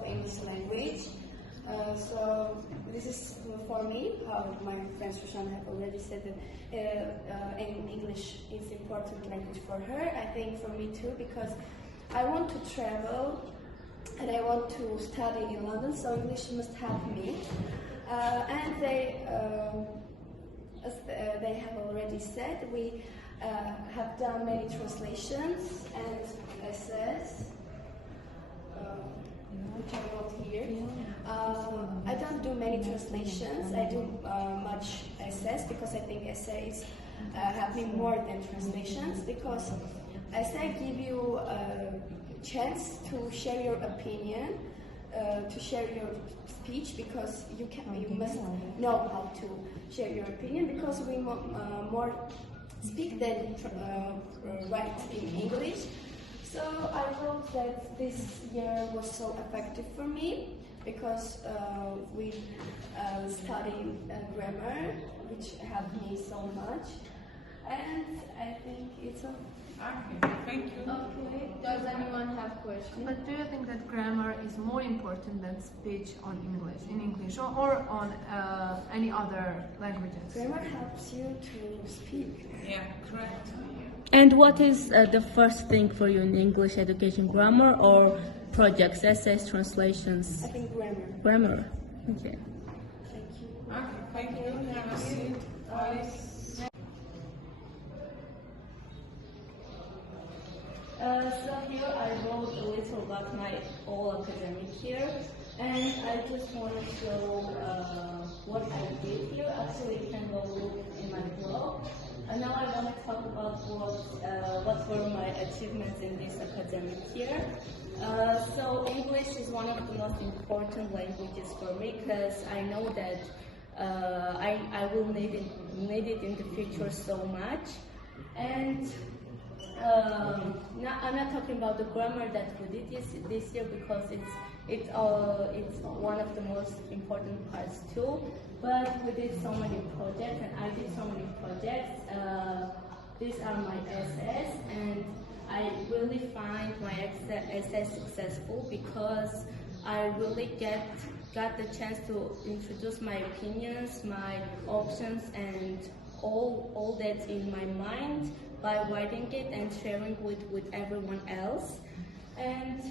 of English language. So this is for me, how my friend Shoshana have already said that English is important language for her. I think for me too, because I want to travel and I want to study in London, so English must help me. And as they have already said, we have done many translations and essays, which I wrote here. I don't do many translations, I do much essays, because I think essays have been more than translations, because essays give you a chance to share your opinion, to share your speech, because you must know how to share your opinion, because we more speak than write in English. So I wrote that this year was so effective for me, because we studied grammar, which helped me so much, and I think it's a Okay, thank you. okay. Does anyone have questions? But do you think that grammar is more important than speech in English or on any other languages? Grammar helps you to speak. Yeah, correct. And what is the first thing for you in English education, grammar or projects, essays, translations? I think grammar. Grammar. Okay. Thank you. Okay, thank you. Have a seat, please. So here I wrote a little about my whole academic year, and I just want to show what I did here. Actually, you can go look in my blog. And now I want to talk about what were my achievements in this academic year. So English is one of the most important languages for me, because I know that I will need it in the future so much. And I'm not talking about the grammar that we did this year, because it's one of the most important parts too. But we did so many projects, and I did so many projects. These are my essays, and I really find my essays successful, because I really got the chance to introduce my opinions, my options, and all that's in my mind by writing it and sharing with everyone else. And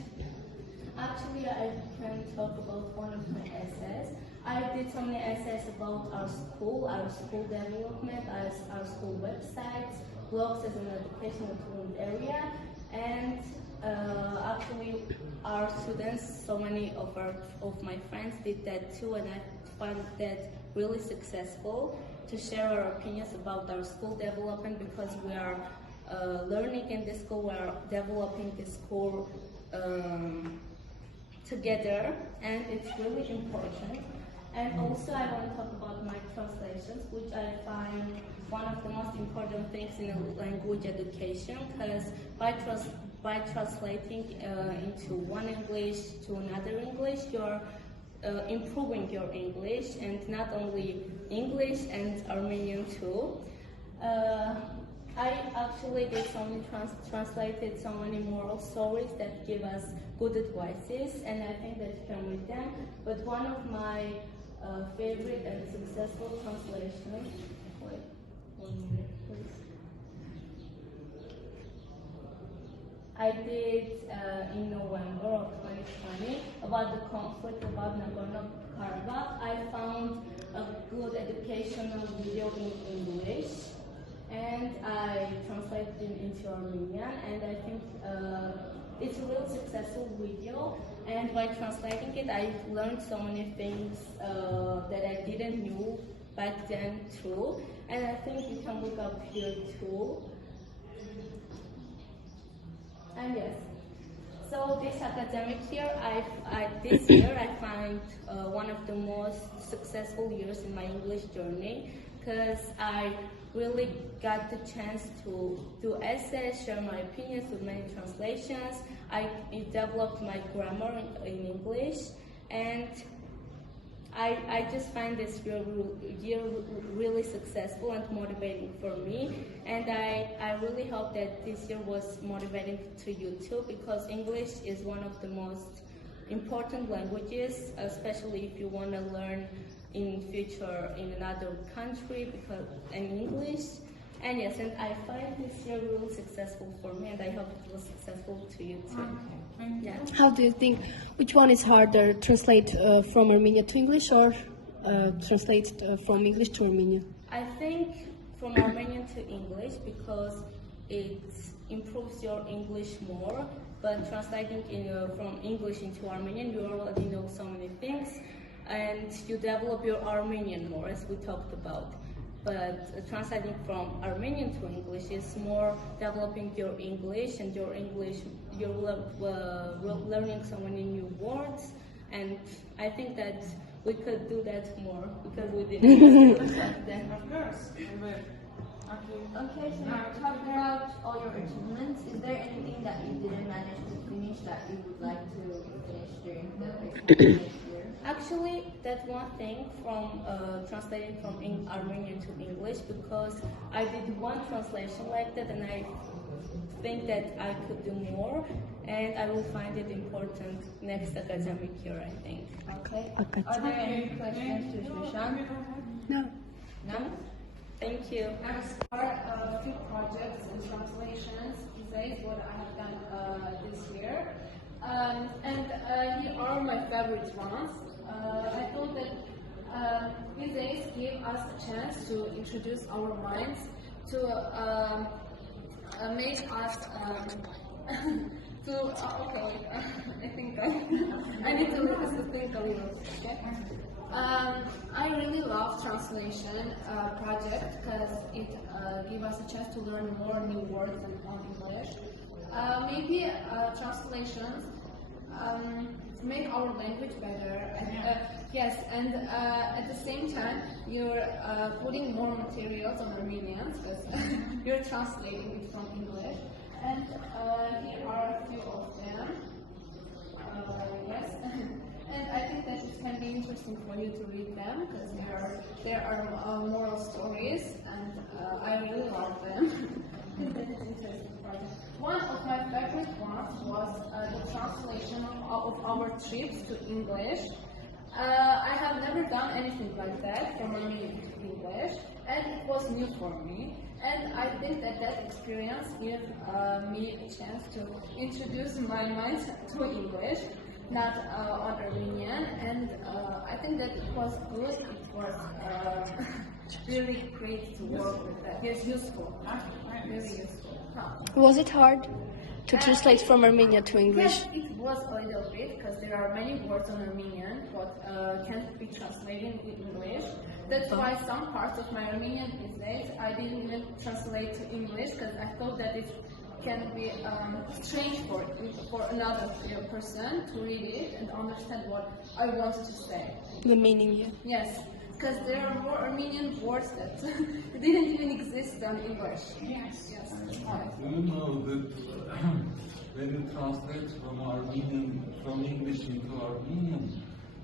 actually, I can talk about one of my essays. I did so many essays about our school development, our school websites, blogs as an educational tool area, and actually our students, so many of my friends did that too, and I found that really successful to share our opinions about our school development, because we are learning in this school, we are developing the school together, and it's really important. And also I want to talk about my translations, which I find one of the most important things in language education, because by translating into one English to another English, you're improving your English, and not only English and Armenian too. I actually did translated so many moral stories that give us good advices, and I think that you can read them. But one of my favorite and successful translations, wait, 1 minute please. I did in November of 2020 about the conflict about Nagorno-Karabakh. I found a good educational video in English, and I translated it into Armenian, and I think it's a real successful video. And by translating it, I learned so many things that I didn't know back then too, and I think you can look up here too. And yes, so this academic year, this year I find one of the most successful years in my English journey, because I really got the chance to do essays, share my opinions with many translations. I developed my grammar in English, and I just find this year really successful and motivating for me, and I really hope that this year was motivating to you too, because English is one of the most important languages, especially if you want to learn in future in another country because in English. And yes, and I find this year really successful for me, and I hope it was successful to you too. Yeah. How do you think, which one is harder, translate from Armenian to English or translate from English to Armenian? I think from Armenian to English because it improves your English more, but translating from English into Armenian, you already know so many things, and you develop your Armenian more, as we talked about. But translating from Armenian to English is more developing your English, and your English, you're learning so many new words, and I think that we could do that more because we didn't back then. Of course. We will. Okay. Okay, so now talk about all your achievements. Is there anything that you didn't manage to finish that you would like to finish during the next year? Actually, that's one thing from translating from Armenian to English, because I did one translation like that, and I think that I could do more, and I will find it important next academic year, I think. Okay. Okay. Are there any questions to Shushan? No. No? Thank you. I will start a few projects and translations. This is what I have done this year. Here are my favorite ones. I thought that these days give us a chance to introduce our minds, to make us okay, I think I need to think a little. Okay. I really love translation project because it gives us a chance to learn more new words on English. Maybe translations make our language better. Yes, and at the same time, you're putting more materials on Armenians because you're translating it from English. And here are a few of them. Yes. And I think that it can be interesting for you to read them because there are moral stories, and I really love them. I think that is interesting project. One of my favorite ones was the translation of our trips to English. I have never done anything like that from Armenian to English, and it was new for me. And I think that that experience gave me a chance to introduce my mind to English, not on Armenian, and I think that it was good. It was really great to work with that. It's useful, really useful. Was it hard to translate from Armenian to English? Yes, it was a little bit because there are many words on Armenian what can't be translated in English. That's why some parts of my Armenian essays I didn't even translate to English because I thought that it can be strange for another person to read it and understand what I wanted to say. The meaning, yeah. Yes, because there are more Armenian words that didn't even exist in English. Yes. Yes. Do you know that when you translate from English into Armenian,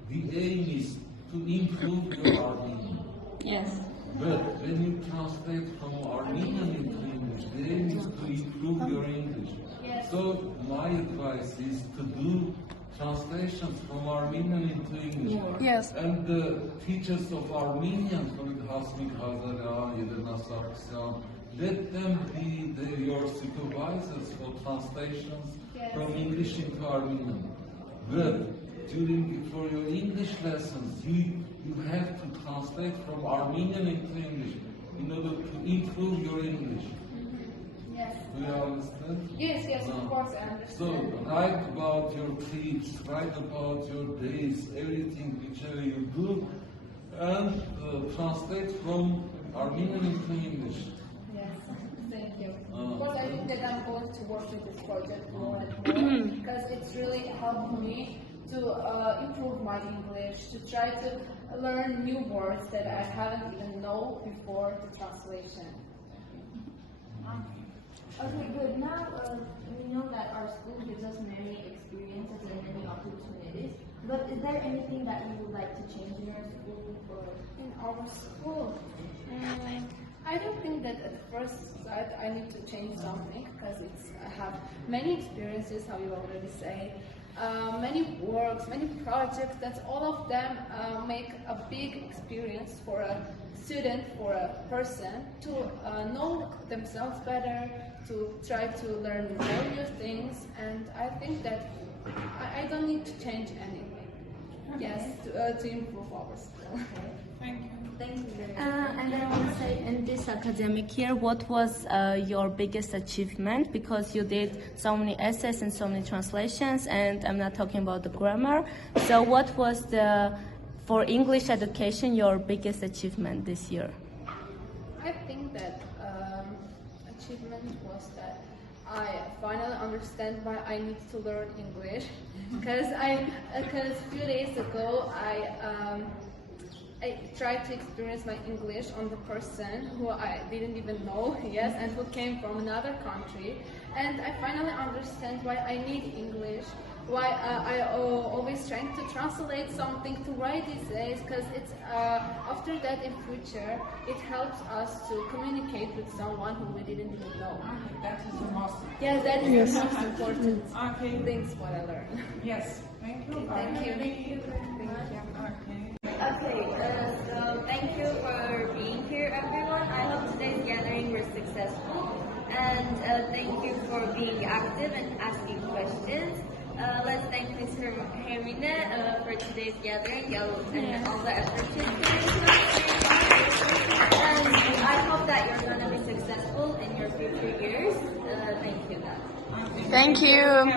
the aim is to improve your Armenian. Yes. But when you translate from Armenian into English, the aim is to improve your English. Yes. So my advice is to do translations from Armenian into English. Yes. And the teachers of Armenian, Hasmik Hazaryan, Yedena Sarkisyan, let them be your supervisors for translations from English into Armenian. But for your English lessons, you have to translate from Armenian into English in order to improve your English. Yes. Do you understand? Yes, of course I understand. So write about your trips, write about your days, everything, whichever you do, and translate from Armenian into English. Yes, thank you. Because I think that I'm going to work with this project more and more because it's really helped me to improve my English, to try to learn new words that I haven't even known before the translation. Okay, good. Now we know that our school gives us many experiences and many opportunities. But is there anything that you would like to change in your school or In our school, I don't think that at first sight I need to change something because I have many experiences, how you already say. many works, many projects, that all of them make a big experience for a student, for a person to know themselves better, to try to learn more new things, and I think that I don't need to change anything. Yes, to improve our skill. Thank you. Thank you very much. And I want to say, in this academic year, what was your biggest achievement? Because you did so many essays and so many translations, and I'm not talking about the grammar. So what was for English education, your biggest achievement this year? I think that achievement was that I finally understand why I need to learn English. Because a few days ago I tried to experience my English on the person who I didn't even know, yes, and who came from another country. And I finally understand why I need English, why I always trying to translate something to write these days, because it's after that in future it helps us to communicate with someone who we didn't even know. That is the most. Yes, that is the most important Okay. things what I learned. Yes. Thank you. Thank you. Thank you. Okay. Okay, so thank you for being here, everyone. I hope today's gathering was successful, and thank you for being active and asking questions. Let's thank Ms. Hermine for today's gathering and all the efforts she's put. And I hope that you're going to be successful in your future years. Thank you, guys. Thank you.